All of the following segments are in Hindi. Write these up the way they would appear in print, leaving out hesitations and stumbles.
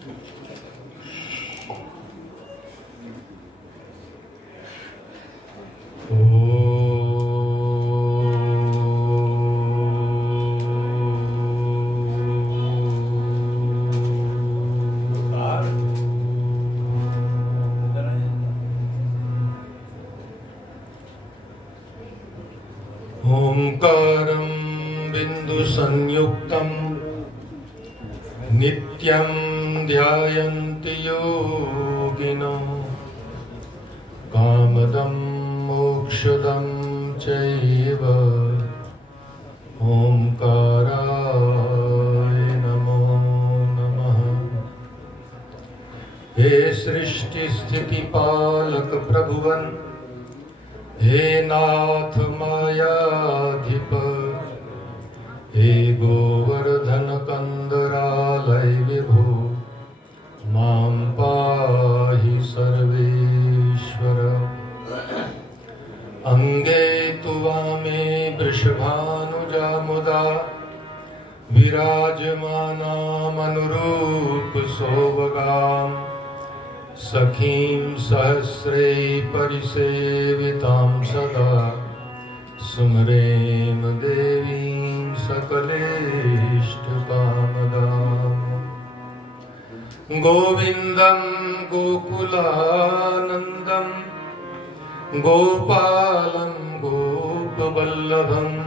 ओंकारं बिंदु संयुक्तं नित्यं ध्यायन्ति योगिनो कामदं मोक्षदं चैव ओंकाराय नमो नमः। हे सृष्टि स्थिति पालक प्रभुवन, हे नाथ मायाधिप, हे गोवर्धन कंदरालय विभो, मां पाहि सर्वेश्वर। अंगे तु वामे वृषभानुजा मुदा, विराजमानामनुरूप सौभगाम्, सखीं सहस्रे परिसेवितां सदा, सुमरेम देवीं सकलेष्टकामदाम्। गोविन्दं गोकुलानन्दं गोपालं गोपवल्लभं,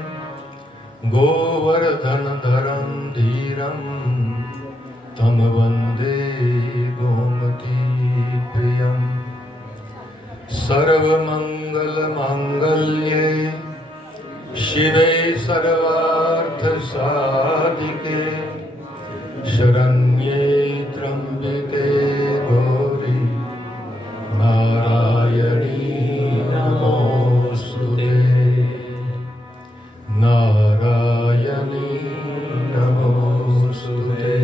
गोवर्धनधरं धीरं तं वन्दे गोमती प्रियं। सर्वमंगलमांगल्ये शिवे सर्वार्थसाधिके, शरण्ये त्र्यंबके गौरी नारायणी नमोस्तुते, नारायणी नमोस्तुते।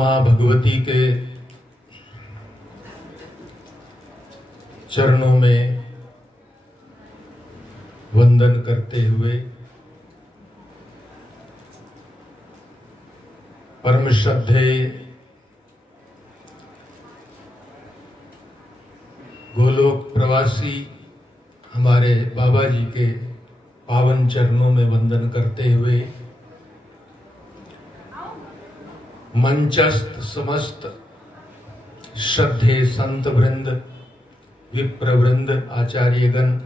मां भगवती के चरणों में वंदन करते हुए परम श्रद्धेय गोलोक प्रवासी हमारे बाबा जी के पावन चरणों में वंदन करते हुए मंचस्थ समस्त श्रद्धेय संत वृंद, विप्र वृंद, आचार्यगण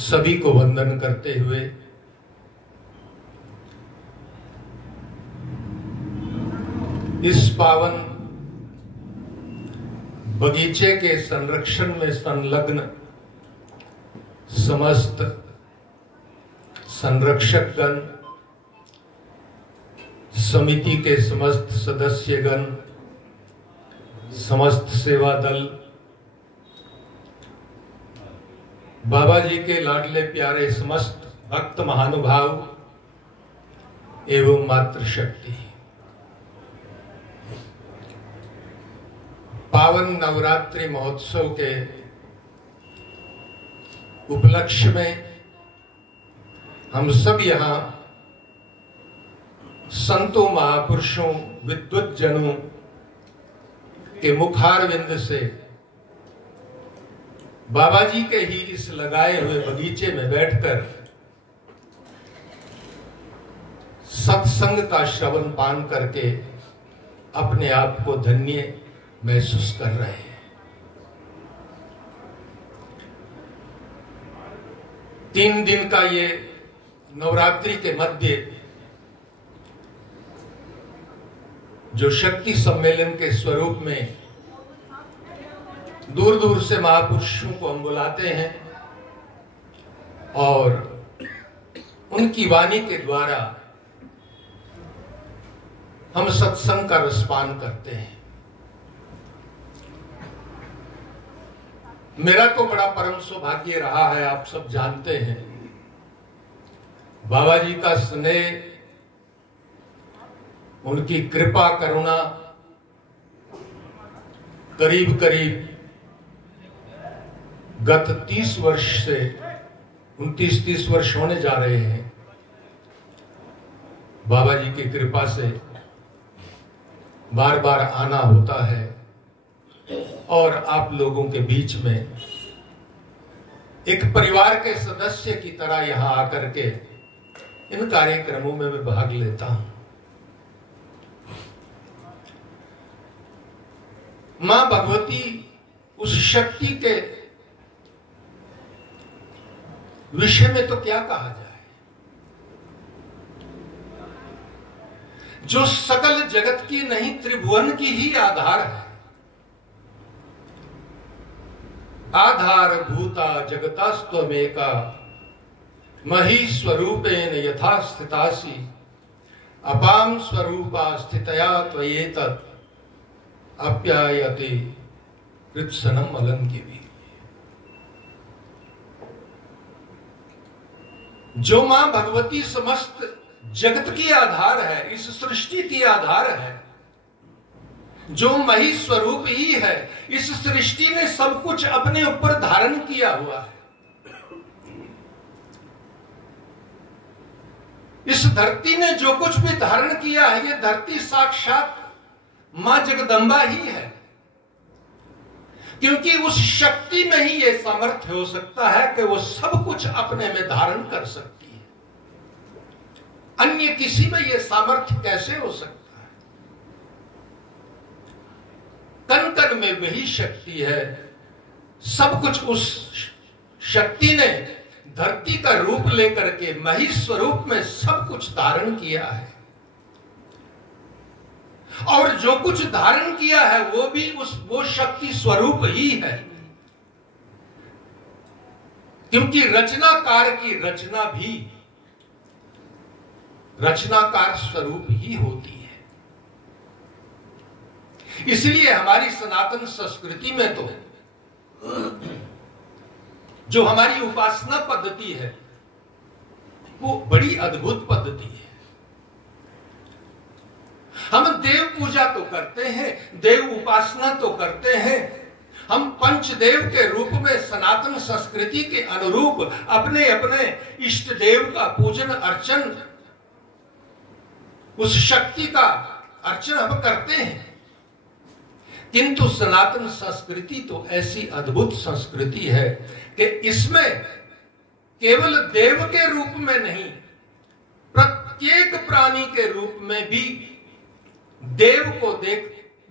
सभी को वंदन करते हुए इस पावन बगीचे के संरक्षण में संलग्न समस्त संरक्षकगण, समिति के समस्त सदस्यगण, समस्त सेवा दल, बाबा जी के लाडले प्यारे समस्त भक्त महानुभाव एवं मातृशक्ति, पावन नवरात्रि महोत्सव के उपलक्ष्य में हम सब यहाँ संतों, महापुरुषों, विद्वत जनों के मुखारविंद से बाबा जी के ही इस लगाए हुए बगीचे में बैठकर सत्संग का श्रवण पान करके अपने आप को धन्य महसूस कर रहे हैं। 3 दिन का ये नवरात्रि के मध्य जो शक्ति सम्मेलन के स्वरूप में दूर दूर से महापुरुषों को हम बुलाते हैं और उनकी वाणी के द्वारा हम सत्संग का रसपान करते हैं। मेरा तो बड़ा परम सौभाग्य रहा है, आप सब जानते हैं। बाबा जी का स्नेह, उनकी कृपा करुणा करीब करीब गत 30 वर्ष से 29-30 वर्ष होने जा रहे हैं। बाबा जी की कृपा से बार बार आना होता है और आप लोगों के बीच में एक परिवार के सदस्य की तरह यहां आकर के इन कार्यक्रमों में मैं भाग लेता हूं। मां भगवती उस शक्ति के विषय में तो क्या कहा जाए, जो सकल जगत की नहीं त्रिभुवन की ही आधार है। आधार भूता जगतास्त्वमेका मही स्वरूपेण यथा स्थितासि अपाम स्वरूपा स्थितया त्वयेतत् अप्यायते कृत्सनम अलंकिवी। जो मां भगवती समस्त जगत की आधार है, इस सृष्टि की आधार है, जो मही स्वरूप ही है, इस सृष्टि ने सब कुछ अपने ऊपर धारण किया हुआ है। इस धरती ने जो कुछ भी धारण किया है, ये धरती साक्षात मां जगदंबा ही है, क्योंकि उस शक्ति में ही यह सामर्थ्य हो सकता है कि वो सब कुछ अपने में धारण कर सकती है। अन्य किसी में यह सामर्थ्य कैसे हो सकता है? कण कण में वही शक्ति है। सब कुछ उस शक्ति ने धरती का रूप लेकर के मही स्वरूप में सब कुछ धारण किया है, और जो कुछ धारण किया है वो भी वो शक्ति स्वरूप ही है, क्योंकि रचनाकार की रचना भी रचनाकार स्वरूप ही होती है। इसलिए हमारी सनातन संस्कृति में तो जो हमारी उपासना पद्धति है वो बड़ी अद्भुत पद्धति है। हम देव पूजा तो करते हैं, देव उपासना तो करते हैं, हम पंचदेव के रूप में सनातन संस्कृति के अनुरूप अपने अपने इष्ट देव का पूजन अर्चन, उस शक्ति का अर्चन हम करते हैं। किंतु सनातन संस्कृति तो ऐसी अद्भुत संस्कृति है कि इसमें केवल देव के रूप में नहीं, प्रत्येक प्राणी के रूप में भी देव को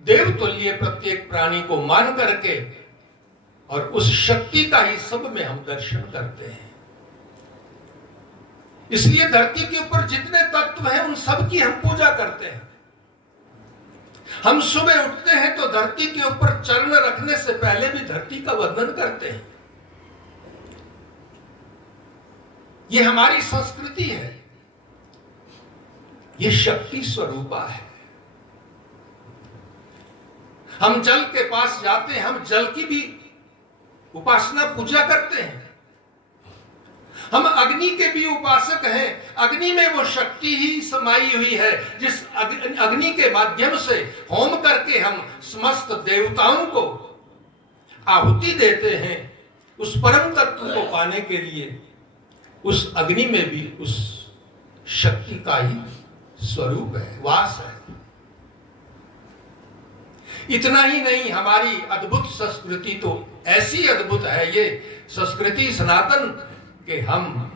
देव तुल्य प्रत्येक प्राणी को मान करके और उस शक्ति का ही सब में हम दर्शन करते हैं। इसलिए धरती के ऊपर जितने तत्व हैं उन सब की हम पूजा करते हैं। हम सुबह उठते हैं तो धरती के ऊपर चरण रखने से पहले भी धरती का वंदन करते हैं। ये हमारी संस्कृति है, ये शक्ति स्वरूपा है। हम जल के पास जाते हैं, हम जल की भी उपासना पूजा करते हैं। हम अग्नि के भी उपासक हैं। अग्नि में वो शक्ति ही समाई हुई है जिस अग्नि के माध्यम से होम करके हम समस्त देवताओं को आहुति देते हैं। उस परम तत्व को पाने के लिए उस अग्नि में भी उस शक्ति का ही स्वरूप है, वास है। इतना ही नहीं, हमारी अद्भुत संस्कृति तो ऐसी अद्भुत है ये संस्कृति सनातन कि हम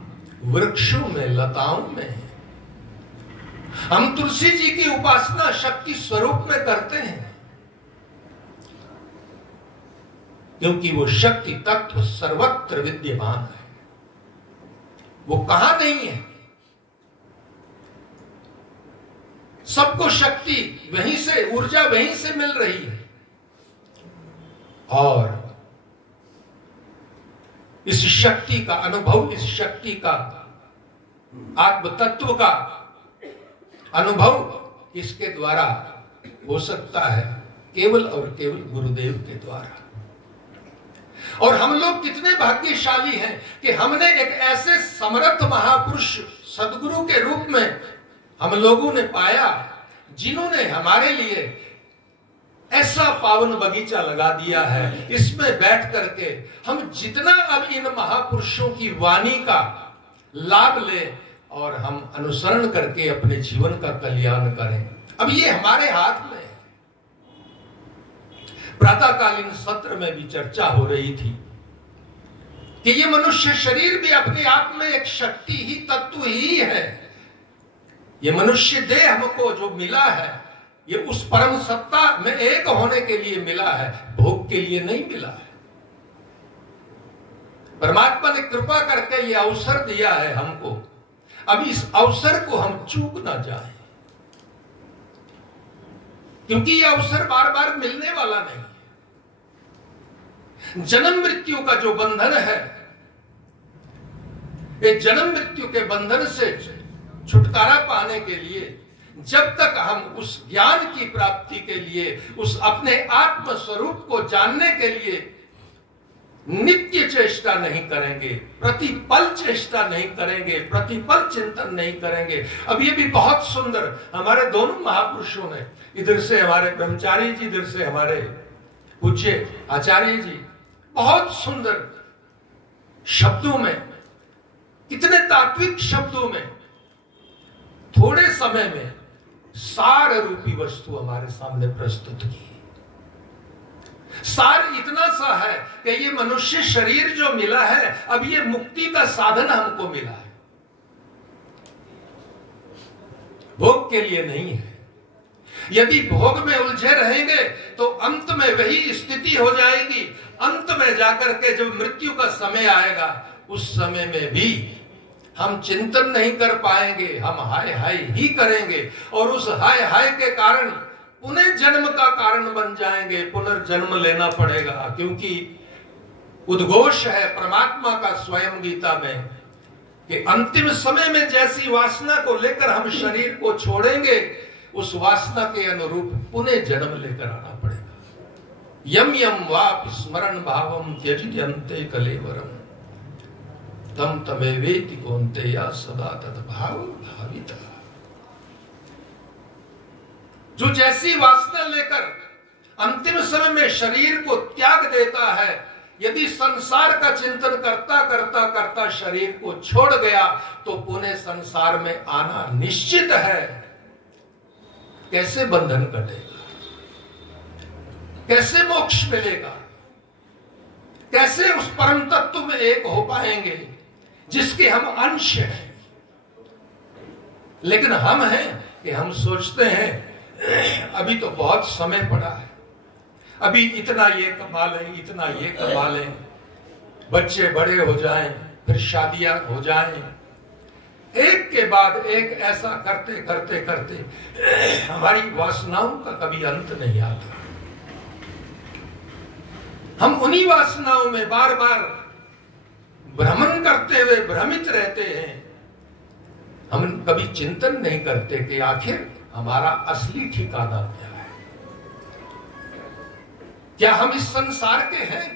वृक्षों में, लताओं में हैं। हम तुलसी जी की उपासना शक्ति स्वरूप में करते हैं, क्योंकि वो शक्ति तत्व सर्वत्र विद्यमान है, वो कहां नहीं है। सबको शक्ति वहीं से, ऊर्जा वहीं से मिल रही है। और इस शक्ति का अनुभव, इस शक्ति का आत्म तत्व का अनुभव किसके द्वारा हो सकता है? केवल और केवल गुरुदेव के द्वारा। और हम लोग कितने भाग्यशाली हैं कि हमने एक ऐसे समर्थ महापुरुष सदगुरु के रूप में हम लोगों ने पाया, जिन्होंने हमारे लिए ऐसा पावन बगीचा लगा दिया है। इसमें बैठ करके हम जितना अब इन महापुरुषों की वाणी का लाभ लें और हम अनुसरण करके अपने जीवन का कल्याण करें। अब ये हमारे हाथ में है। प्रातःकालीन सत्र में भी चर्चा हो रही थी कि ये मनुष्य शरीर भी अपने आप में एक शक्ति ही, तत्व ही है। ये मनुष्य देह हमको जो मिला है, ये उस परम सत्ता में एक होने के लिए मिला है, भोग के लिए नहीं मिला है। परमात्मा ने कृपा करके ये अवसर दिया है हमको। अब इस अवसर को हम चूक ना जाएं, क्योंकि ये अवसर बार बार मिलने वाला नहीं है। जन्म मृत्यु का जो बंधन है, ये जन्म मृत्यु के बंधन से छुटकारा पाने के लिए जब तक हम उस ज्ञान की प्राप्ति के लिए, उस अपने आत्म स्वरूप को जानने के लिए नित्य चेष्टा नहीं करेंगे, प्रतिपल चेष्टा नहीं करेंगे, प्रतिपल चिंतन नहीं करेंगे। अब ये भी बहुत सुंदर हमारे दोनों महापुरुषों ने, इधर से हमारे ब्रह्मचारी जी, इधर से हमारे पूज्य आचार्य जी, बहुत सुंदर शब्दों में, कितने तात्विक शब्दों में, थोड़े समय में सार रूपी वस्तु हमारे सामने प्रस्तुत की। सार इतना सा है कि ये मनुष्य शरीर जो मिला है, अब ये मुक्ति का साधन हमको मिला है, भोग के लिए नहीं है। यदि भोग में उलझे रहेंगे तो अंत में वही स्थिति हो जाएगी। अंत में जाकर के जब मृत्यु का समय आएगा, उस समय में भी हम चिंतन नहीं कर पाएंगे, हम हाय हाय ही करेंगे और उस हाय हाय के कारण पुनः जन्म का कारण बन जाएंगे, पुनर्जन्म लेना पड़ेगा। क्योंकि उद्घोष है परमात्मा का स्वयं गीता में कि अंतिम समय में जैसी वासना को लेकर हम शरीर को छोड़ेंगे, उस वासना के अनुरूप पुनः जन्म लेकर आना पड़ेगा। यम यम वाप स्मरण भावम त्यजन्ते कलेवरम तम तमेवेति कौन्तेय सदा तद्भाव भाविता। जो जैसी वासना लेकर अंतिम समय में शरीर को त्याग देता है, यदि संसार का चिंतन करता करता करता शरीर को छोड़ गया तो पुनः संसार में आना निश्चित है। कैसे बंधन कटेगा, कैसे मोक्ष मिलेगा, कैसे उस परम तत्व में एक हो पाएंगे जिसके हम अंश हैं। लेकिन हम हैं कि हम सोचते हैं अभी तो बहुत समय पड़ा है, अभी इतना ये कमा लें, इतना ये कमा लें, बच्चे बड़े हो जाएं, फिर शादियां हो जाएं, एक के बाद एक ऐसा करते करते करते हमारी वासनाओं का कभी अंत नहीं आता। हम उन्हीं वासनाओं में बार बार भ्रमण करते हुए भ्रमित रहते हैं। हम कभी चिंतन नहीं करते कि आखिर हमारा असली ठिकाना क्या है। क्या हम इस संसार के हैं?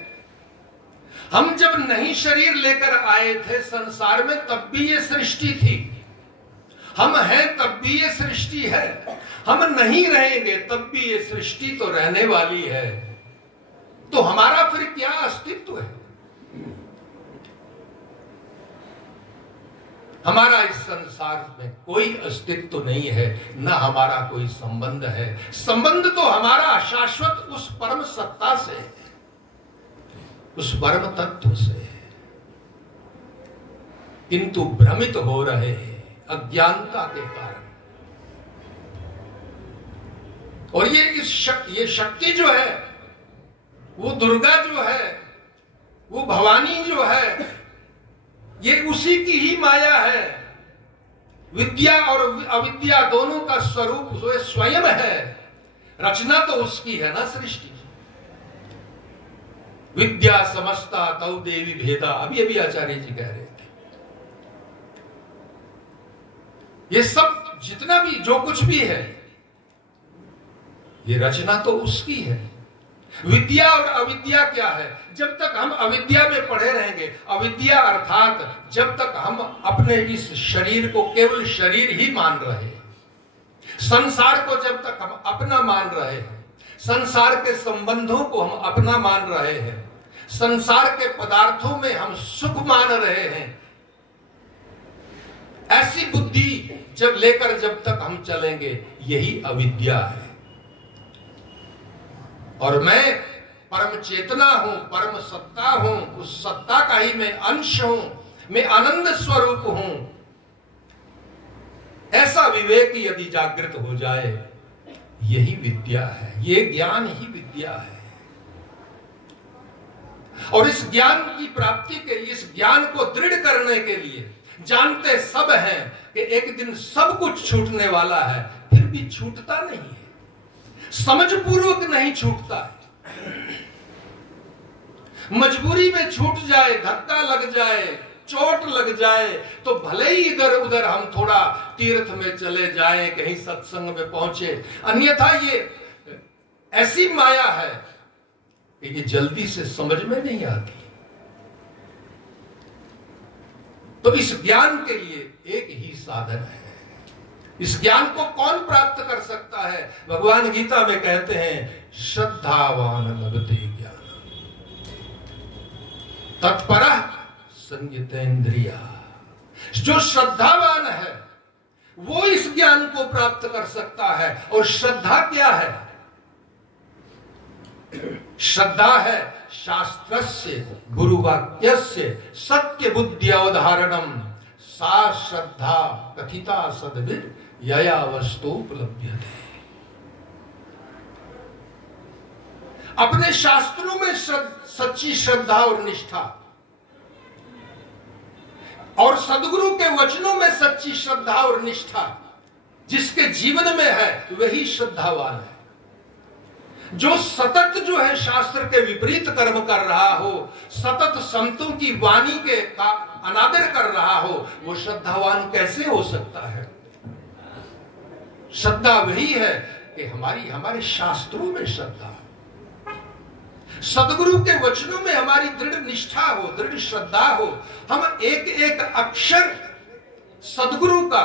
हम जब नहीं शरीर लेकर आए थे संसार में, तब भी ये सृष्टि थी। हम हैं तब भी ये सृष्टि है। हम नहीं रहेंगे तब भी ये सृष्टि तो रहने वाली है। तो हमारा फिर क्या अस्तित्व है? हमारा इस संसार में कोई अस्तित्व नहीं है, न हमारा कोई संबंध है। संबंध तो हमारा शाश्वत उस परम सत्ता से है, उस परम तत्व से है। किंतु भ्रमित हो रहे हैं अज्ञानता के कारण। और ये शक्ति जो है, वो दुर्गा जो है, वो भवानी जो है, ये उसी की ही माया है। विद्या और अविद्या दोनों का स्वरूप जो स्वयं है। रचना तो उसकी है ना सृष्टि। विद्या समस्ता तौ देवी भेदा, अभी आचार्य जी कह रहे थे। ये सब जितना भी जो कुछ भी है, ये रचना तो उसकी है। विद्या और अविद्या क्या है? जब तक हम अविद्या में पड़े रहेंगे, अविद्या अर्थात जब तक हम अपने इस शरीर को केवल शरीर ही मान रहे हैं, संसार को जब तक हम अपना मान रहे हैं, संसार के संबंधों को हम अपना मान रहे हैं, संसार के पदार्थों में हम सुख मान रहे हैं, ऐसी बुद्धि जब लेकर जब तक हम चलेंगे, यही अविद्या है। और मैं परम चेतना हूं, परम सत्ता हूं, उस सत्ता का ही मैं अंश हूं, मैं आनंद स्वरूप हूं, ऐसा विवेक यदि जागृत हो जाए, यही विद्या है, ये ज्ञान ही विद्या है। और इस ज्ञान की प्राप्ति के लिए, इस ज्ञान को दृढ़ करने के लिए, जानते सब हैं कि एक दिन सब कुछ छूटने वाला है, फिर भी छूटता नहीं है, समझपूर्वक नहीं छूटता है। मजबूरी में छूट जाए, धक्का लग जाए, चोट लग जाए, तो भले ही इधर उधर हम थोड़ा तीर्थ में चले जाएं, कहीं सत्संग में पहुंचे, अन्यथा ये ऐसी माया है कि ये जल्दी से समझ में नहीं आती। तो इस ज्ञान के लिए एक ही साधन है। इस ज्ञान को कौन प्राप्त कर सकता है? भगवान गीता में कहते हैं, श्रद्धावान लभते ज्ञान तत्परः संयतेन्द्रिया। जो श्रद्धावान है वो इस ज्ञान को प्राप्त कर सकता है। और श्रद्धा क्या है? श्रद्धा है शास्त्रस्य गुरुवाक्यस्य सत्य बुद्धि अवधारणम, सा श्रद्धा कथिता सद्भिर यया वस्तुपलभ्यते। अपने शास्त्रों में सच्ची श्रद्धा और निष्ठा, और सदगुरु के वचनों में सच्ची श्रद्धा और निष्ठा जिसके जीवन में है, वही श्रद्धावान है। जो सतत जो है शास्त्र के विपरीत कर्म कर रहा हो, सतत संतों की वाणी के का अनादर कर रहा हो, वो श्रद्धावान कैसे हो सकता है? श्रद्धा वही है कि हमारे शास्त्रों में श्रद्धा, सदगुरु के वचनों में हमारी दृढ़ निष्ठा हो, दृढ़ श्रद्धा हो। हम एक एक अक्षर सदगुरु का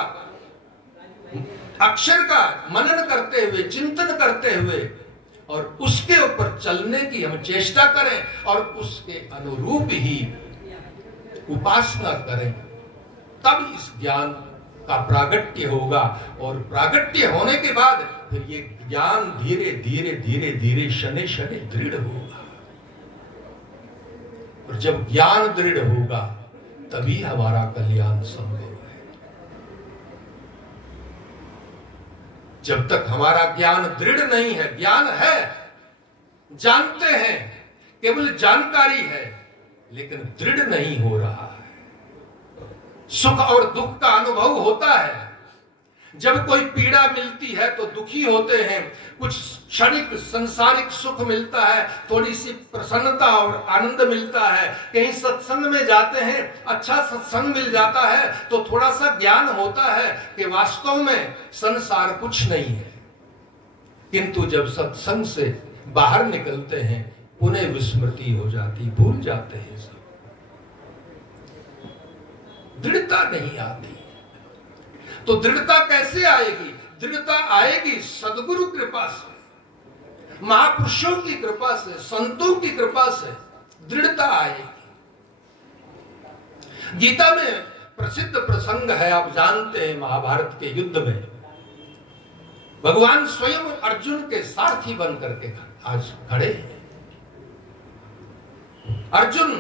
अक्षर का मनन करते हुए, चिंतन करते हुए और उसके ऊपर चलने की हम चेष्टा करें और उसके अनुरूप ही उपासना करें, तब इस ज्ञान का प्रागट्य होगा। और प्रागट्य होने के बाद फिर ये ज्ञान धीरे धीरे धीरे धीरे शनि शनि दृढ़ होगा। और जब ज्ञान दृढ़ होगा तभी हमारा कल्याण संभव है। जब तक हमारा ज्ञान दृढ़ नहीं है, ज्ञान है, जानते हैं, केवल जानकारी है, लेकिन दृढ़ नहीं हो रहा है। सुख और दुख का अनुभव होता है। जब कोई पीड़ा मिलती है तो दुखी होते हैं, कुछ क्षणिक संसारिक सुख मिलता है, थोड़ी सी प्रसन्नता और आनंद मिलता है। कहीं सत्संग में जाते हैं, अच्छा सत्संग मिल जाता है तो थोड़ा सा ज्ञान होता है कि वास्तव में संसार कुछ नहीं है। किंतु जब सत्संग से बाहर निकलते हैं पुनः विस्मृति हो जाती, भूल जाते हैं सब, दृढ़ता नहीं आती। तो दृढ़ता कैसे आएगी? दृढ़ता आएगी सद्गुरु कृपा से, महापुरुषों की कृपा से, संतों की कृपा से दृढ़ता आएगी। गीता में प्रसिद्ध प्रसंग है, आप जानते हैं, महाभारत के युद्ध में भगवान स्वयं अर्जुन के सारथी बन करके आज खड़े हैं। अर्जुन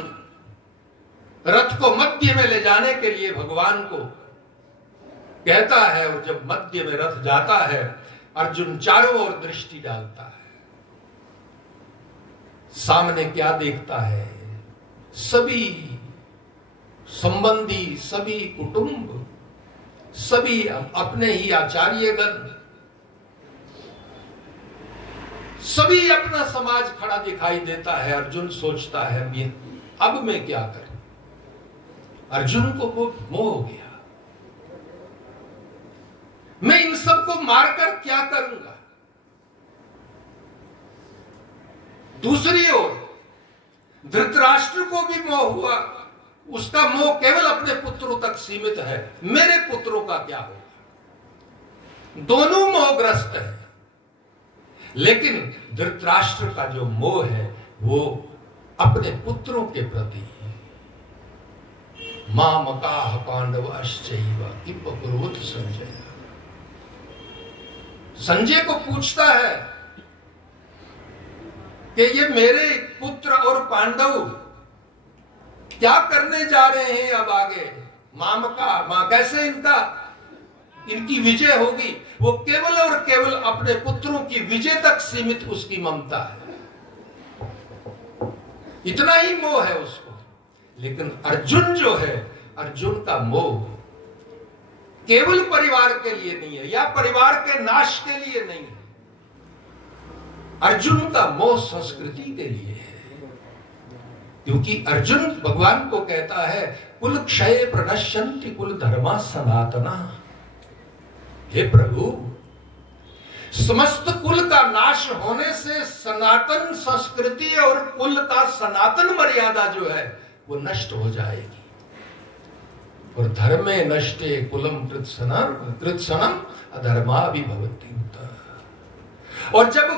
रथ को मध्य में ले जाने के लिए भगवान को कहता है, और जब मध्य में रथ जाता है अर्जुन चारों ओर दृष्टि डालता है। सामने क्या देखता है? सभी संबंधी, सभी कुटुंब, सभी अपने ही आचार्यगण, सभी अपना समाज खड़ा दिखाई देता है। अर्जुन सोचता है अब मैं क्या करूं? अर्जुन को वो मोह हो गया, मैं इन सबको मारकर क्या करूंगा? दूसरी ओर धृतराष्ट्र को भी मोह हुआ। उसका मोह केवल अपने पुत्रों तक सीमित है, मेरे पुत्रों का क्या होगा? दोनों मोहग्रस्त हैं। लेकिन धृतराष्ट्र का जो मोह है वो अपने पुत्रों के प्रति, मामकाः पांडवाश्चैव किम कुर्वत संजय। संजय को पूछता है कि ये मेरे पुत्र और पांडव क्या करने जा रहे हैं अब आगे? मामका कैसे इनकी विजय होगी? वो केवल और केवल अपने पुत्रों की विजय तक सीमित उसकी ममता है, इतना ही मोह है उसको। लेकिन अर्जुन जो है, अर्जुन का मोह केवल परिवार के लिए नहीं है या परिवार के नाश के लिए नहीं है। अर्जुन का मोह संस्कृति के लिए है, क्योंकि अर्जुन भगवान को कहता है कुल क्षय प्रणश्यन्ति कुल धर्मा सनातना। हे प्रभु, समस्त कुल का नाश होने से सनातन संस्कृति और कुल का सनातन मर्यादा जो है वो नष्ट हो जाएगी। और धर्मे नष्टे कुलम कृत्सनम अधर्माभिभवति। और जब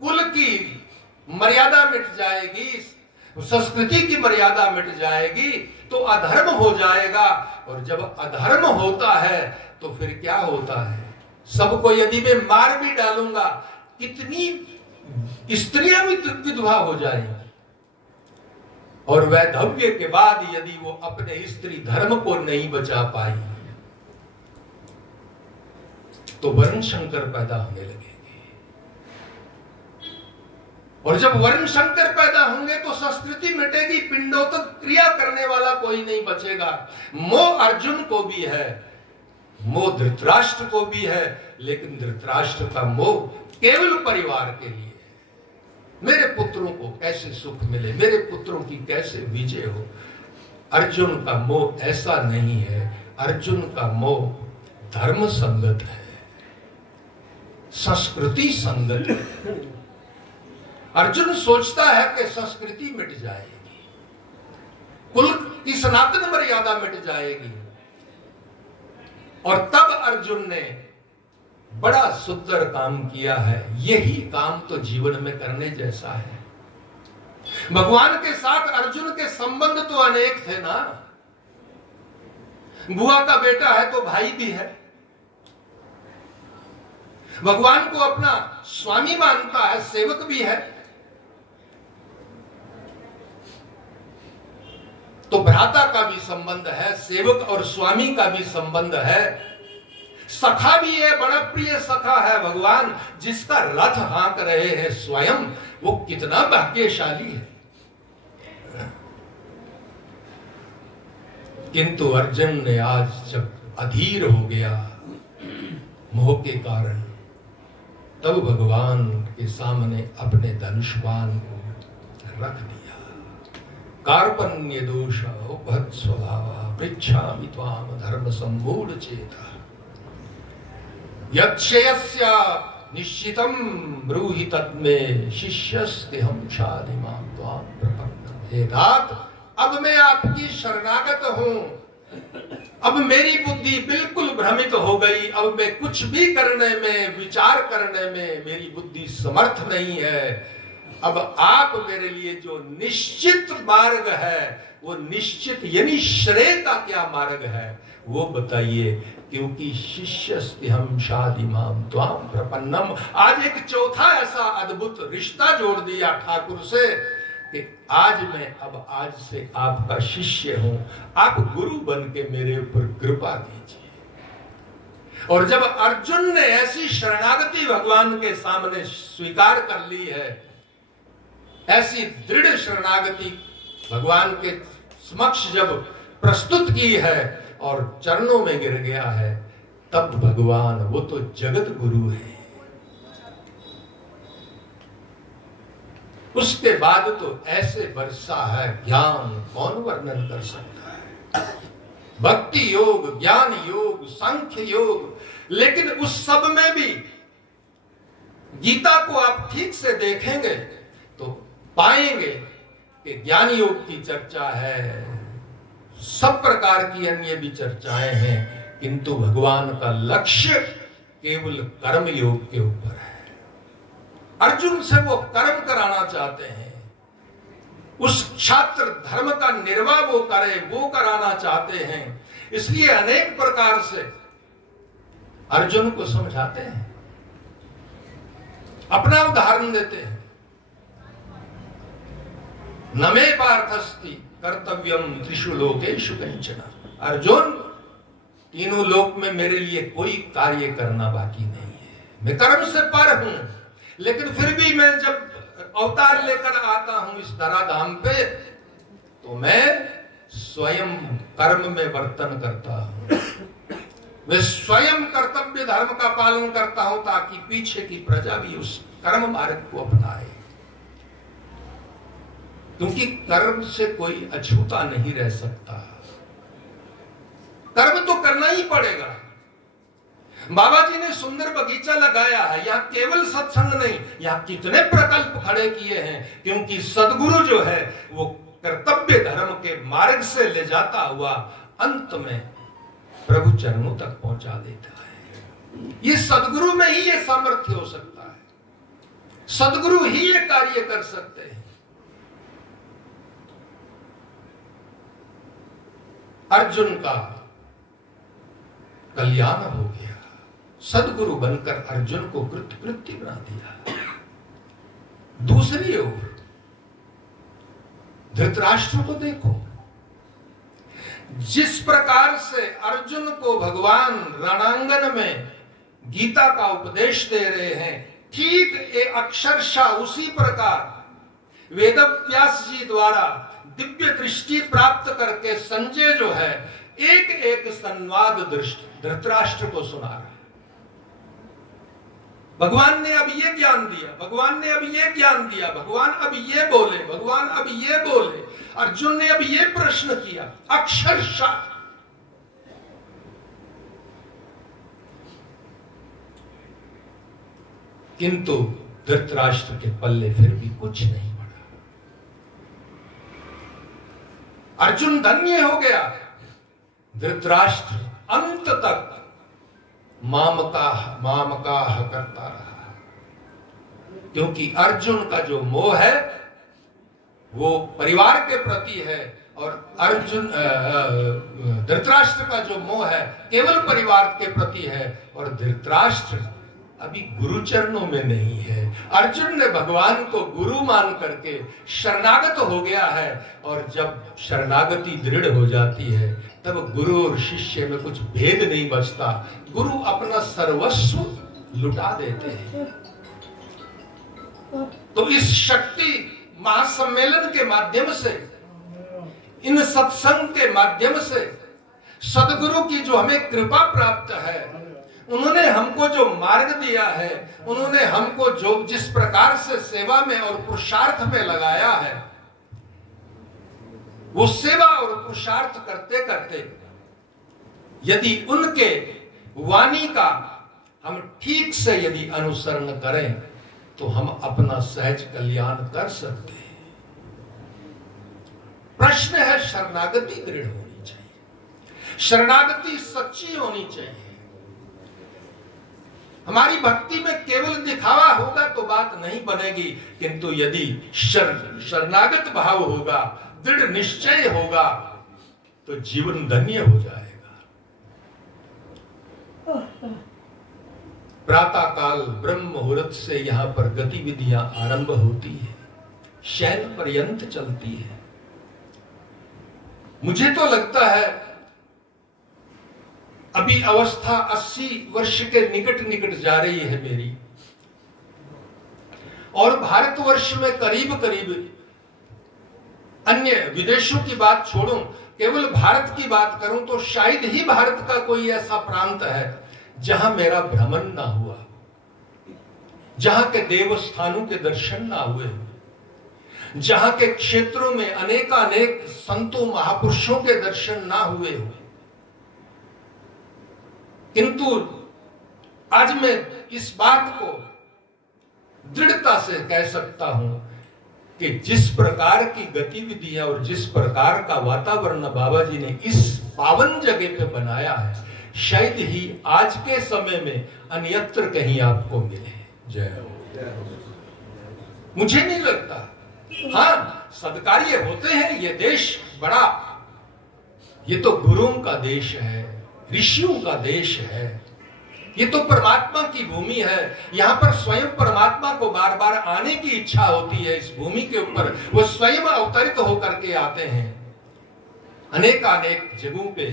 कुल की मर्यादा मिट जाएगी, संस्कृति की मर्यादा मिट जाएगी तो अधर्म हो जाएगा। और जब अधर्म होता है तो फिर क्या होता है? सबको यदि मैं मार भी डालूंगा, कितनी स्त्रियां भी विधवा हो जाएंगी। और वैधव्य के बाद यदि वो अपने स्त्री धर्म को नहीं बचा पाई तो वर्ण शंकर पैदा होने लगेंगे। और जब वर्ण शंकर पैदा होंगे तो संस्कृति मिटेगी, पिंडों तक क्रिया करने वाला कोई नहीं बचेगा। मोह अर्जुन को भी है, मोह धृतराष्ट्र को भी है, लेकिन धृतराष्ट्र का मोह केवल परिवार के लिए है। मेरे पुत्रों को कैसे सुख मिले, मेरे पुत्रों की कैसे विजय हो। अर्जुन का मोह ऐसा नहीं है। अर्जुन का मोह धर्म संगत है, संस्कृति संगत है। अर्जुन सोचता है कि संस्कृति मिट जाएगी, कुल की सनातन मर्यादा मिट जाएगी। और तब अर्जुन ने बड़ा सुंदर काम किया है। यही काम तो जीवन में करने जैसा है। भगवान के साथ अर्जुन के संबंध तो अनेक थे ना। बुआ का बेटा है तो भाई भी है। भगवान को अपना स्वामी मानता है, सेवक भी है। तो भ्राता का भी संबंध है, सेवक और स्वामी का भी संबंध है, सखा भी है। बड़ा प्रिय सखा है भगवान, जिसका रथ हाँक रहे हैं स्वयं। वो कितना भाग्यशाली है। किंतु अर्जुन ने आज जब अधीर हो गया मोह के कारण, तब भगवान के सामने अपने धनुष्बाण को रख दिया। कार्पण्य दोष उपहत स्वभाव पृच्छामि त्वाम धर्म सम्मूढ़ चेता यच्छेयस्य निश्चितम ब्रूहि तत्मे शिष्यस्तेहं शालिमां त्वां प्रपन्नम्। हे नाथ, अब मैं आपकी शरणागत हूं। अब मेरी बुद्धि बिल्कुल भ्रमित हो गई। अब मैं कुछ भी करने में, विचार करने में मेरी बुद्धि समर्थ नहीं है। अब आप मेरे लिए जो निश्चित मार्ग है, वो निश्चित यानी श्रेय का क्या मार्ग है वो बताइए। क्योंकि शिष्यस्तेहं शालिमां त्वां प्रपन्नम्। आज एक चौथा ऐसा अद्भुत रिश्ता जोड़ दिया ठाकुर से कि आज मैं अब आज से आपका शिष्य हूं। आप गुरु बन के मेरे ऊपर कृपा कीजिए। और जब अर्जुन ने ऐसी शरणागति भगवान के सामने स्वीकार कर ली है, ऐसी दृढ़ शरणागति भगवान के समक्ष जब प्रस्तुत की है और चरणों में गिर गया है, तब भगवान, वो तो जगत गुरु है, उसके बाद तो ऐसे बरसा है ज्ञान, कौन वर्णन कर सकता है। भक्ति योग, ज्ञान योग, सांख्य योग, लेकिन उस सब में भी गीता को आप ठीक से देखेंगे तो पाएंगे कि ज्ञान योग की चर्चा है, सब प्रकार की अन्य भी चर्चाएं हैं, किंतु भगवान का लक्ष्य केवल कर्म योग के ऊपर है। अर्जुन से वो कर्म कराना चाहते हैं, उस छात्र धर्म का निर्वाह वो करे, वो कराना चाहते हैं। इसलिए अनेक प्रकार से अर्जुन को समझाते हैं, अपना उदाहरण देते हैं। न मे पार्थस्ति कर्तव्यम त्रिषु लोकेषु कंचन। अर्जुन, तीनों लोक में मेरे लिए कोई कार्य करना बाकी नहीं है। मैं कर्म से पर हूं, लेकिन फिर भी मैं जब अवतार लेकर आता हूं इस धराधाम पे, तो मैं स्वयं कर्म में वर्तन करता हूं। मैं स्वयं कर्तव्य धर्म का पालन करता हूं ताकि पीछे की प्रजा भी उस कर्म मार्ग को अपनाए। क्योंकि कर्म से कोई अछूता नहीं रह सकता, कर्म तो करना ही पड़ेगा। बाबा जी ने सुंदर बगीचा लगाया है, यहाँ केवल सत्संग नहीं, यहाँ कितने प्रकल्प खड़े किए हैं। क्योंकि सदगुरु जो है वो कर्तव्य धर्म के मार्ग से ले जाता हुआ अंत में प्रभु चरणों तक पहुंचा देता है। ये सदगुरु में ही ये सामर्थ्य हो सकता है, सदगुरु ही ये कार्य कर सकते हैं। अर्जुन का कल्याण हो गया, सदगुरु बनकर अर्जुन को कृतकृत्य बना दिया। दूसरी ओर धृतराष्ट्र को देखो, जिस प्रकार से अर्जुन को भगवान रणांगन में गीता का उपदेश दे रहे हैं, ठीक अक्षरशः उसी प्रकार वेदव्यास जी द्वारा दिव्य दृष्टि प्राप्त करके संजय जो है एक एक संवाद दृष्टि धृतराष्ट्र को सुना रहा है। भगवान ने अब ये ज्ञान दिया, भगवान ने अब ये ज्ञान दिया, भगवान अब ये बोले, भगवान अब ये बोले, अर्जुन ने अब ये प्रश्न किया अक्षरशः। किंतु धृतराष्ट्र के पल्ले फिर भी कुछ नहीं पड़ा। अर्जुन धन्य हो गया, धृतराष्ट्र अंत तक मामकाह करता रहा, क्योंकि अर्जुन का जो मोह है वो परिवार के प्रति है, और अर्जुन धृतराष्ट्र का जो मोह है केवल परिवार के प्रति है, और धृतराष्ट्र अभी गुरु चरणों में नहीं है। अर्जुन ने भगवान को गुरु मान करके शरणागत हो गया है, और जब शरणागति दृढ़ हो जाती है तब गुरु और शिष्य में कुछ भेद नहीं बचता, गुरु अपना सर्वस्व लुटा देते हैं। तो इस शक्ति महासम्मेलन के माध्यम से, इन सत्संग के माध्यम से सदगुरु की जो हमें कृपा प्राप्त है, उन्होंने हमको जो मार्ग दिया है, उन्होंने हमको जो जिस प्रकार से सेवा में और पुरुषार्थ में लगाया है, वो सेवा और पुरुषार्थ करते करते यदि उनके वाणी का हम ठीक से यदि अनुसरण करें तो हम अपना सहज कल्याण कर सकते हैं। प्रश्न है, शरणागति दृढ़ होनी चाहिए, शरणागति सच्ची होनी चाहिए। हमारी भक्ति में केवल दिखावा होगा तो बात नहीं बनेगी, किंतु यदि शरणागत भाव होगा, दृढ़ निश्चय होगा, तो जीवन धन्य हो जाएगा। प्रातः काल ब्रह्म मुहूर्त से यहां पर गतिविधियां आरंभ होती है, शयन पर्यंत चलती है। मुझे तो लगता है अभी अवस्था 80 वर्ष के निकट निकट जा रही है मेरी, और भारतवर्ष में करीब करीब, अन्य विदेशों की बात छोड़ूं, केवल भारत की बात करूं तो शायद ही भारत का कोई ऐसा प्रांत है जहां मेरा भ्रमण ना हुआ, जहां के देवस्थानों के दर्शन ना हुए, जहां के क्षेत्रों में अनेकानेक संतों महापुरुषों के दर्शन ना हुए हो। किंतु आज मैं इस बात को दृढ़ता से कह सकता हूं कि जिस प्रकार की गतिविधियां और जिस प्रकार का वातावरण बाबा जी ने इस पावन जगह पे बनाया है, शायद ही आज के समय में अन्यत्र कहीं आपको मिले। जय हो। मुझे नहीं लगता। हाँ, सत्कार्य होते हैं। ये देश बड़ा, ये तो गुरुओं का देश है, ऋषियों का देश है, ये तो परमात्मा की भूमि है। यहाँ पर स्वयं परमात्मा को बार बार आने की इच्छा होती है। इस भूमि के ऊपर वो स्वयं अवतरित होकर के आते हैं। अनेकानेक जगहों पे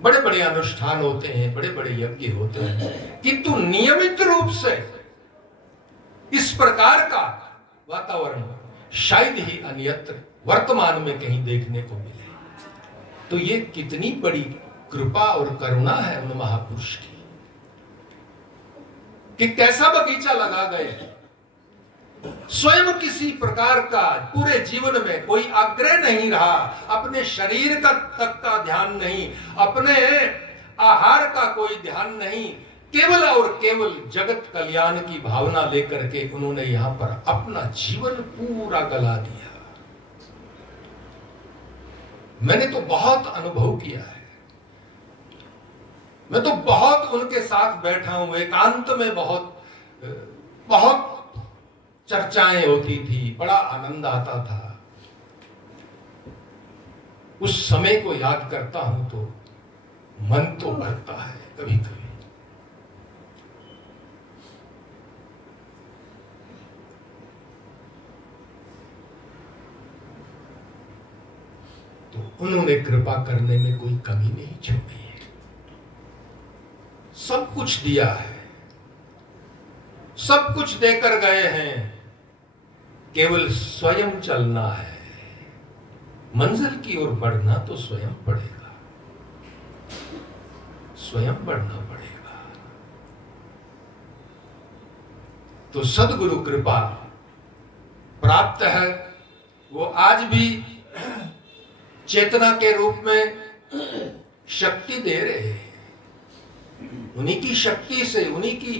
बड़े बड़े अनुष्ठान होते हैं, बड़े बड़े यज्ञ होते हैं, किंतु नियमित रूप से इस प्रकार का वातावरण शायद ही अन्यत्र वर्तमान में कहीं देखने को मिले। तो ये कितनी बड़ी कृपा और करुणा है उन महापुरुष की कि कैसा बगीचा लगा गए। स्वयं किसी प्रकार का पूरे जीवन में कोई आग्रह नहीं रहा, अपने शरीर का तक का ध्यान नहीं, अपने आहार का कोई ध्यान नहीं, केवल और केवल जगत कल्याण की भावना लेकर के उन्होंने यहां पर अपना जीवन पूरा गला दिया। मैंने तो बहुत अनुभव किया है, मैं तो बहुत उनके साथ बैठा हूं, एकांत में बहुत चर्चाएं होती थी, बड़ा आनंद आता था। उस समय को याद करता हूं तो मन तो भरता है कभी कभी। तो उन्होंने कृपा करने में कोई कमी नहीं छोड़ी है, सब कुछ दिया है, सब कुछ देकर गए हैं, केवल स्वयं चलना है। मंजिल की ओर बढ़ना तो स्वयं पड़ेगा, स्वयं बढ़ना पड़ेगा। तो सद्गुरु कृपा प्राप्त है, वो आज भी चेतना के रूप में शक्ति दे रहे हैं। उन्हीं की शक्ति से, उन्हीं की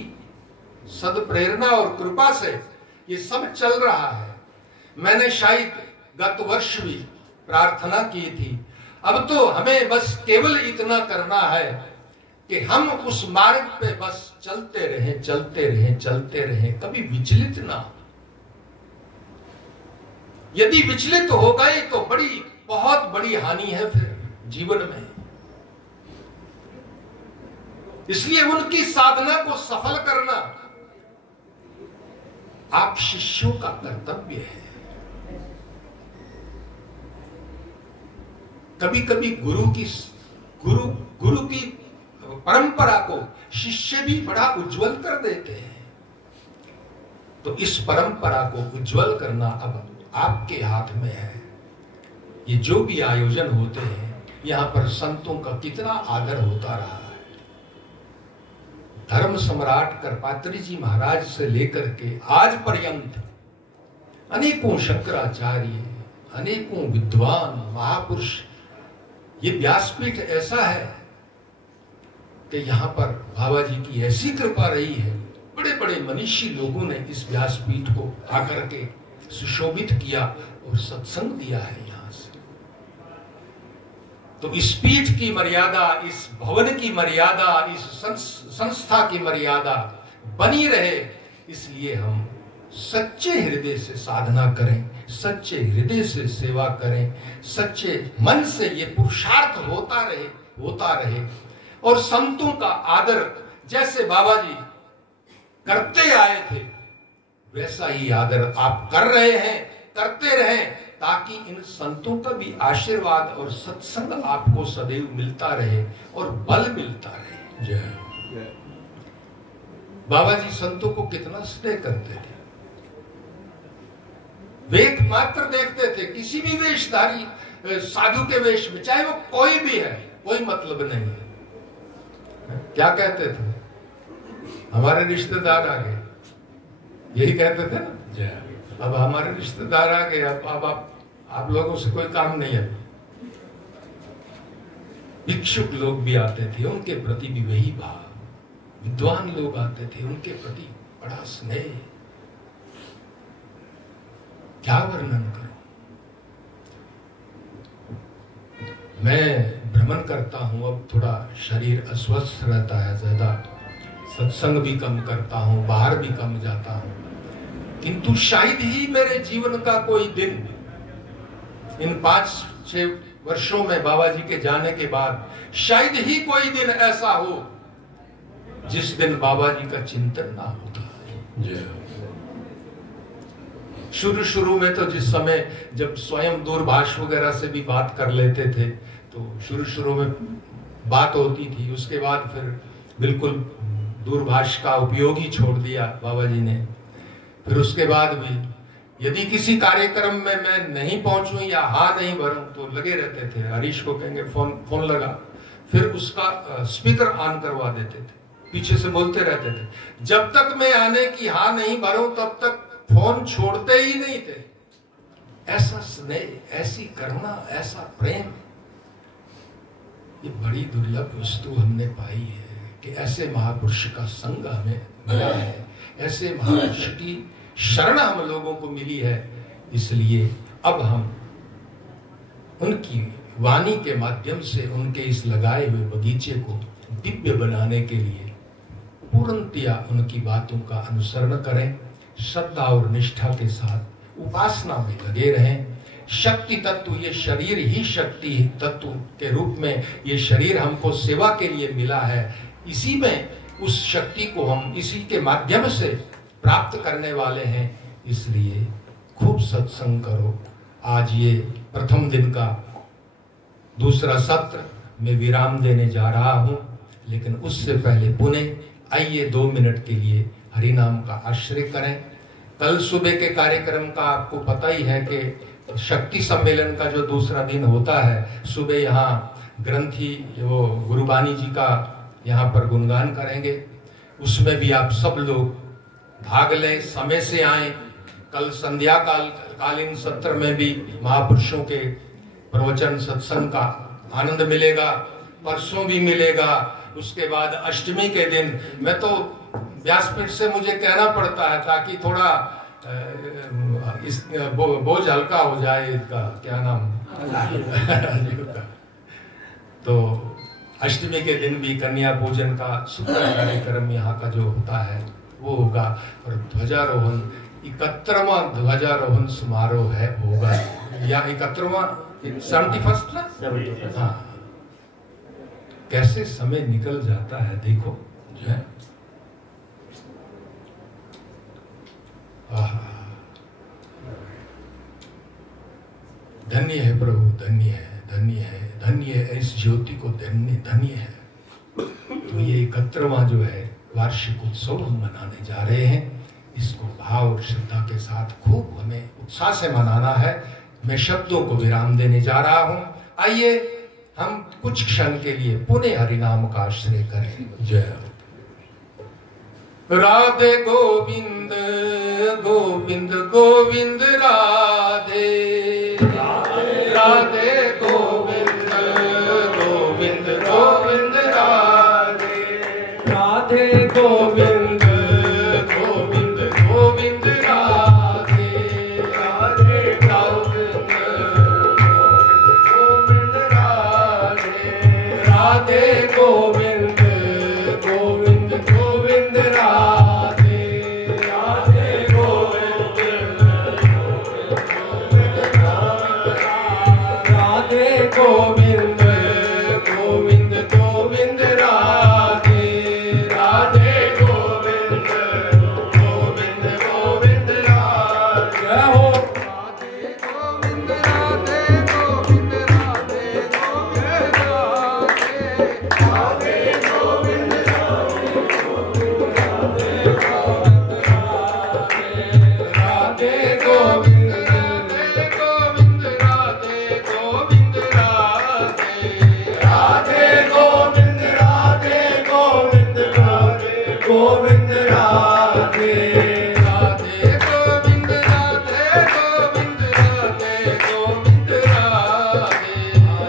सद प्रेरणा और कृपा से ये सब चल रहा है। मैंने शायद गत वर्ष भी प्रार्थना की थी, अब तो हमें बस केवल इतना करना है कि हम उस मार्ग पे बस चलते रहें, चलते रहें, चलते रहें, कभी विचलित ना हो। यदि विचलित हो गए तो बहुत बड़ी हानि है फिर जीवन में। इसलिए उनकी साधना को सफल करना आप शिष्यों का कर्तव्य है। कभी कभी गुरु की परंपरा को शिष्य भी बड़ा उज्जवल कर देते हैं। तो इस परंपरा को उज्जवल करना अब आपके हाथ में है। ये जो भी आयोजन होते हैं, यहां पर संतों का कितना आदर होता रहा है। धर्म सम्राट करपात्री जी महाराज से लेकर के आज पर्यंत अनेकों शंकराचार्य, अनेकों विद्वान महापुरुष, ये व्यासपीठ ऐसा है कि यहां पर बाबा जी की ऐसी कृपा रही है। बड़े बड़े मनीषी लोगों ने इस व्यासपीठ को आकर के सुशोभित किया और सत्संग दिया है यहां से। तो इस पीठ की मर्यादा, इस भवन की मर्यादा, इस संस्था की मर्यादा बनी रहे, इसलिए हम सच्चे हृदय से साधना करें, सच्चे हृदय से सेवा करें, सच्चे मन से ये पुरुषार्थ होता रहे और संतों का आदर जैसे बाबा जी करते आए थे वैसा ही आदर आप कर रहे हैं, करते रहें, ताकि इन संतों का भी आशीर्वाद और सत्संग आपको सदैव मिलता रहे और बल मिलता रहे। जय। बाबा जी संतों को कितना स्नेह करते थे। वेद मात्र देखते थे, किसी भी वेशधारी साधु के वेश में, चाहे वो कोई भी है, कोई मतलब नहीं है। क्या कहते थे? हमारे रिश्तेदार आ गए, यही कहते थे ना। अब हमारे रिश्तेदार आ गए, अब आप लोगों से कोई काम नहीं है। भिक्षुक लोग भी आते थे, उनके प्रति भी वही भाव। विद्वान लोग आते थे, उनके प्रति बड़ा स्नेह। क्या वर्णन करूं। मैं भ्रमण करता हूं, अब थोड़ा शरीर अस्वस्थ रहता है, ज्यादा सत्संग भी कम करता हूं, बाहर भी कम जाता हूं, किंतु शायद ही मेरे जीवन का कोई दिन इन 5-6 वर्षों में बाबा जी के जाने के बाद शायद ही कोई दिन ऐसा हो जिस दिन बाबा जी का चिंतन ना होता। शुरू में तो जिस समय जब स्वयं दूरभाष वगैरह से भी बात कर लेते थे, तो शुरू में बात होती थी। उसके बाद फिर बिल्कुल दूरभाष का उपयोग ही छोड़ दिया बाबा जी ने। फिर उसके बाद भी यदि किसी कार्यक्रम में मैं नहीं पहुंचूं या हाँ नहीं भरूं तो लगे रहते थे। हरीश को कहेंगे फोन लगा, फिर उसका स्पीकर ऑन करवा देते थे, पीछे से बोलते रहते थे। जब तक मैं आने की हाँ नहीं भरूं तब तक फोन छोड़ते ही नहीं थे। ऐसा स्नेह, ऐसी करुणा, ऐसा प्रेम, ये बड़ी दुर्लभ वस्तु हमने पाई है कि ऐसे महापुरुष का संग हमें मिला है, ऐसे महापुरुष की शरण हम लोगों को मिली है। इसलिए अब हम उनकी वाणी के माध्यम से उनके इस लगाए हुए बगीचे को दिव्य बनाने के लिए पूर्णतया उनकी बातों का अनुसरण करें, श्रद्धा और निष्ठा के साथ उपासना में लगे रहें। शक्ति तत्व, ये शरीर ही शक्ति तत्व के रूप में ये शरीर हमको सेवा के लिए मिला है। इसी में उस शक्ति को हम इसी के माध्यम से प्राप्त करने वाले हैं। इसलिए खूब सत्संग करो। आज ये प्रथम दिन का दूसरा सत्र में विराम देने जा रहा हूं, लेकिन उससे पहले पुनः आइए 2 मिनट के लिए हरि नाम का आश्रय करें। कल सुबह के कार्यक्रम का आपको पता ही है कि शक्ति सम्मेलन का जो दूसरा दिन होता है, सुबह यहाँ ग्रंथी वो गुरुबानी जी का यहाँ पर गुणगान करेंगे। उसमें भी आप सब लोग भाग लें, समय से आए। कल संध्या कालीन सत्र में भी महापुरुषों के प्रवचन सत्संग का आनंद मिलेगा, परसों भी मिलेगा। उसके बाद अष्टमी के दिन मैं तो व्यासपीठ से मुझे कहना पड़ता है ताकि थोड़ा इस बोझ हल्का हो जाए, इसका क्या नाम तो अष्टमी के दिन भी कन्या पूजन का सुंदर कार्यक्रम यहाँ का जो होता है वो होगा। और ध्वजारोहण 71वां ध्वजारोहण समारोह है होगा, या 71वां 71st ना? हाँ, कैसे समय निकल जाता है देखो जो है। धन्य है प्रभु, धन्य है, धन्य है, धन्य है, इस ज्योति को धन्य है। तो ये 71वां जो है वार्षिक उत्सव हम मनाने जा रहे हैं। इसको भाव और श्रद्धा के साथ खूब हमें उत्साह से मनाना है। मैं शब्दों को विराम देने जा रहा हूं। आइए हम कुछ क्षण के लिए पुनः हरिनाम का आश्रय करें। जय राधे गोविंद गोविंद गोविंद राधे राधे गोविंद गोविंद गोविंद राधे राधे गोविंद गोविंद गोविंद राधे राधे गोविंद गोविंद राधे राधे गोविंद गोविंद गोविंद राधे राधे गोविंद राधे गोविंद गोविंद गोविंद राधे राधे गोविंद गोविंद गोविंद राधे हो राधे गोविंद राधे गोविंद राधे गोविंद राधे गोविंद राधे राधे गोविंद गोविंद राधे गोविंद राधे राधे गोविंद राधे गोविंद राधे गोविंद राधे राधे गोविंद राधे गोविंद राधे गोविंद राधे राधे गोविंद राधे गोविंद राधे गोविंद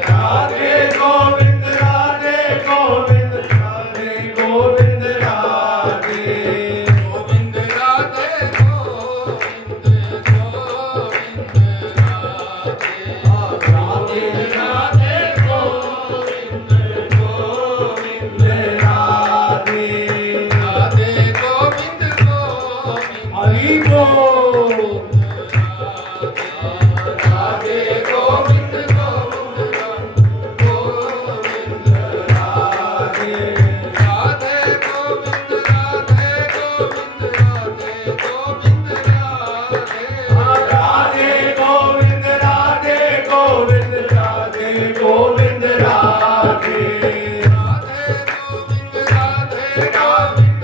राधे गोविंद राधे गोविंद गोविंद राधे राधे राधे गोविंद गोविंद राधे राधे गोविंद गोविंद हरि बोल राधे गोविंद गोविंद गोविंद राधे राधे गोविंद राधे गोविंद राधे गोविंद राधे राधे गोविंद राधे गोविंद राधे गोविंद राधे राधे गोविंद राधे गोविंद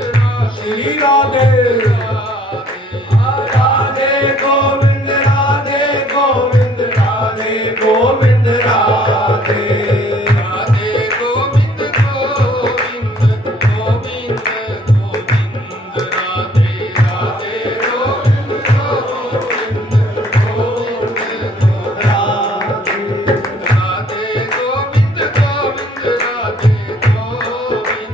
श्री राधे राधे गोविंद राधे गोविंद राधे गोविंद राधे राधे गोविंद गोविंद गोविंद गोविंद राधे राधे गोविंद गोविंद गोविंद राधे राधे गोविंद गोविंद राधे गोविंद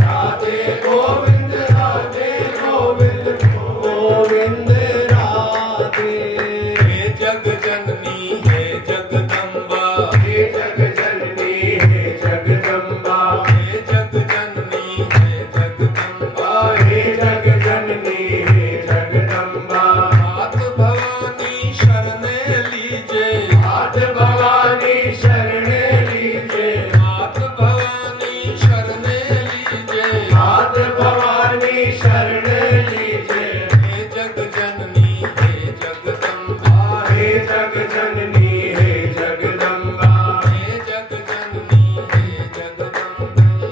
राधे गोविंद राधे गोविंद गोविंद राधे हे जग जननी हे जगदम्बा हे जग जननी हे जगदम्बा हे जग जननी हे जगदम्बा हे जग जननी हे जगदम्बा हाथ भवानी शरणे लीजे हाथ भवानी शरणे लीजे हाथ भवानी शरणे लीजे हाथ भवानी शरणे लीजे हे जग जननी हे जगदम्बा हे जग जननी हे जगदम्बा हे जग जननी हे जगदम्बा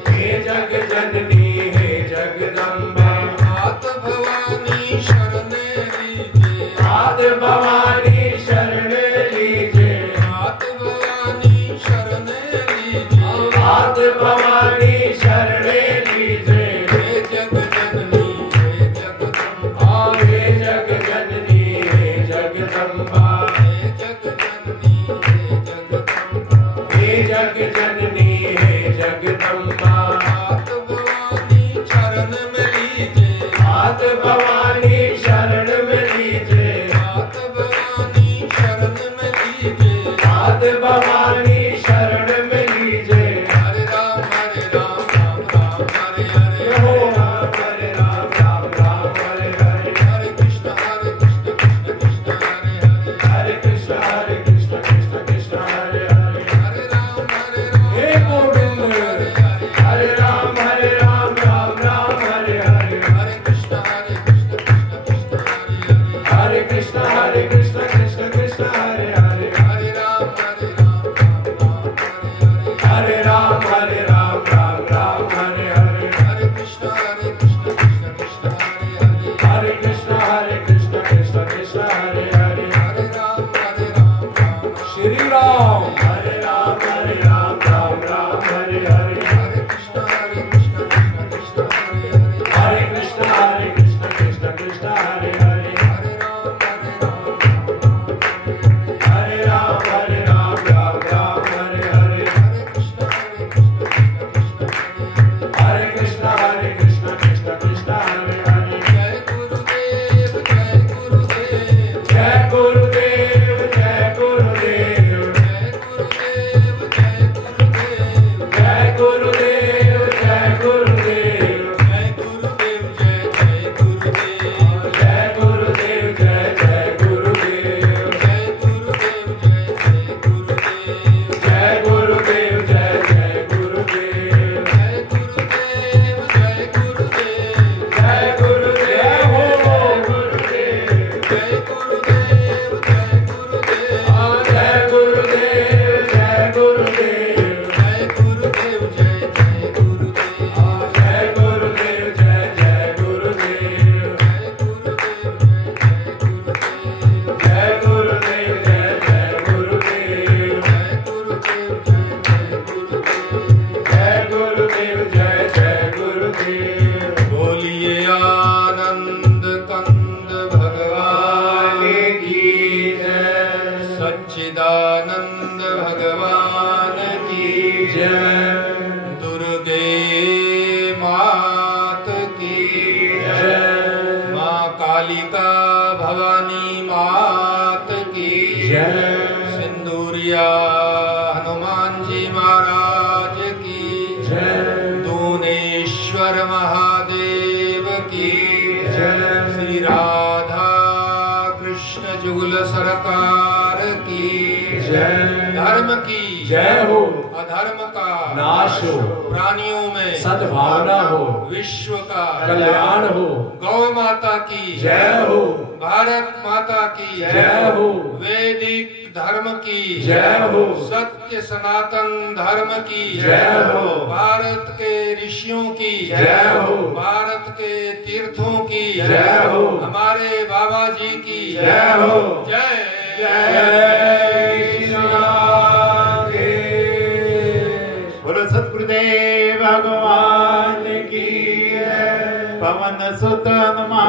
हे जग जननी हे जगदम्बा हाथ भवानी शरणे लीजे हाथ भवानी शरणे लीजे हाथ भवानी शरणे लीजे हाथ भवानी शरणे लीजे हे जग जननी हे जगदम्बा हे जग जननी हे जगदम्बा हे जग जननी हे जगदम्बा हे जग जननी हे जगदम्बा हाथ भवानी शरण में लीजे हाथ भवानी शरण में लीजे हाथ भवानी शरण में लीजे हाथ भवानी शरण में हरे राम राम राम हरे हरे हरे कृष्ण कृष्ण कृष्ण हरे हरे हरे कृष्ण कृष्ण कृष्ण हरे हरे हरे राम राम श्री राम हरे राम राम राम हरे हरे हरे कृष्ण कृष्ण कृष्ण हरे हरे हरे कृष्ण कृष्ण कृष्ण हरे हरे हरे राम हरे राम राम राम हरे हरे हरे कृष्ण हरे कृष्ण कृष्ण कृष्ण हरे हरे जय गुरुदेव जय गुरुदेव जय गुरुदेव जय गुरुदेव जय गुरुदेव जय गुरुदेव जय गुरुदेव जय गुरुदेव जय गुरुदेव जय जय गुरुदेव जय गुरुदेव जय जय गुरुदेव जय गुरुदेव जय जय गुरुदेव जय गुरुदेव जय जय गुरुदेव जय गुरुदेव जय गुरुदेव जय गुरुदेव हो गुरुदेव जय गुरुदेव जय गुरुदेव जय गुरुदेव जय गुरुदेव जय गुरुदेव जय जय गुरुदेव जय गुरुदेव जय जय गुरुदेव जय गुरुदेव जय जय गुरुदेव जय गुरुदेव जय जय गुरुदेव जय गुरुदेव जय जय गुरुदेव जय गुरुदेव जय जय गुरुदेव बोलिए आनंद कंद भगवान की जय सच्चिदानंद भगवान की जय दुर्गे मात की जय माँ कालिका भवानी मात की जय सिंदूरिया हनुमान जी महाराज की जय दूनेश्वर महादेव की जय श्री राधा कृष्ण जुगल सरकार की जय धर्म की जय हो अधर्म का नाश हो प्राणियों में सद्भावना हो विश्व का कल्याण हो गौ माता की जय हो भारत माता की जय हो वैदिक धर्म की जय हो सत्य सनातन धर्म की जय हो भारत के ऋषियों की जय हो भारत के तीर्थों की जय हो हमारे बाबा जी की जय हो जय जय श्री राम के बोलो सतगुरुदेव भगवान की जय। पवन सुत हनुमान